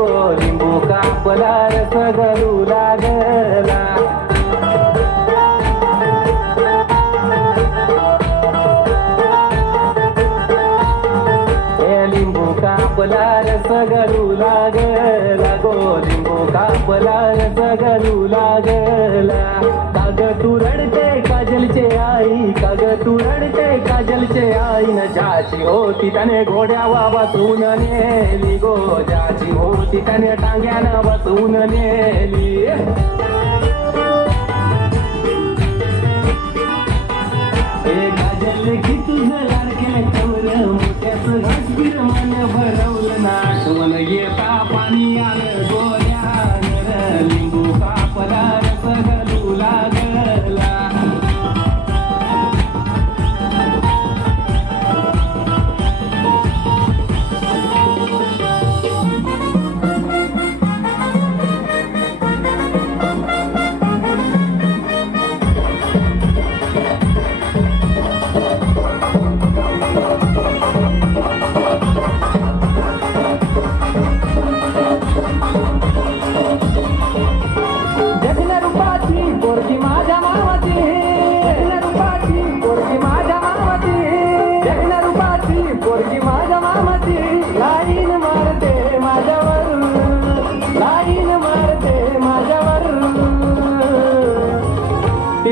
गो लिंबू कापला रस गळू लागला लिंबू लागला. गो लिंबू कापला रस लागला. काग तू रडते काजलचे आई घडते काजलचे आईन ज्याची होती त्याने घोड्यावा बसून नेली. गो ज्याची होती त्याने टांग्यानं बसून नेली. हे काजल की तुझं कवर मोठ्याचं घासबीर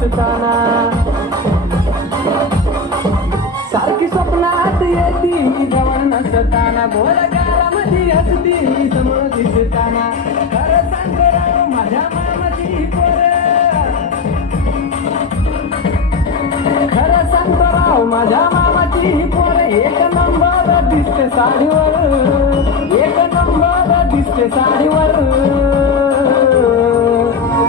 समोर दिसताना सारखी स्वप्नात येती जवळ नसताना. बोल गालामध्ये असती समोर दिसताना. खरं सांग माझ्या मामाची पोर. खरं सांगतो राव माझ्या मामाची पोर. एक नंबर दिसते साडीवर. एक नंबर दिसते साडीवर.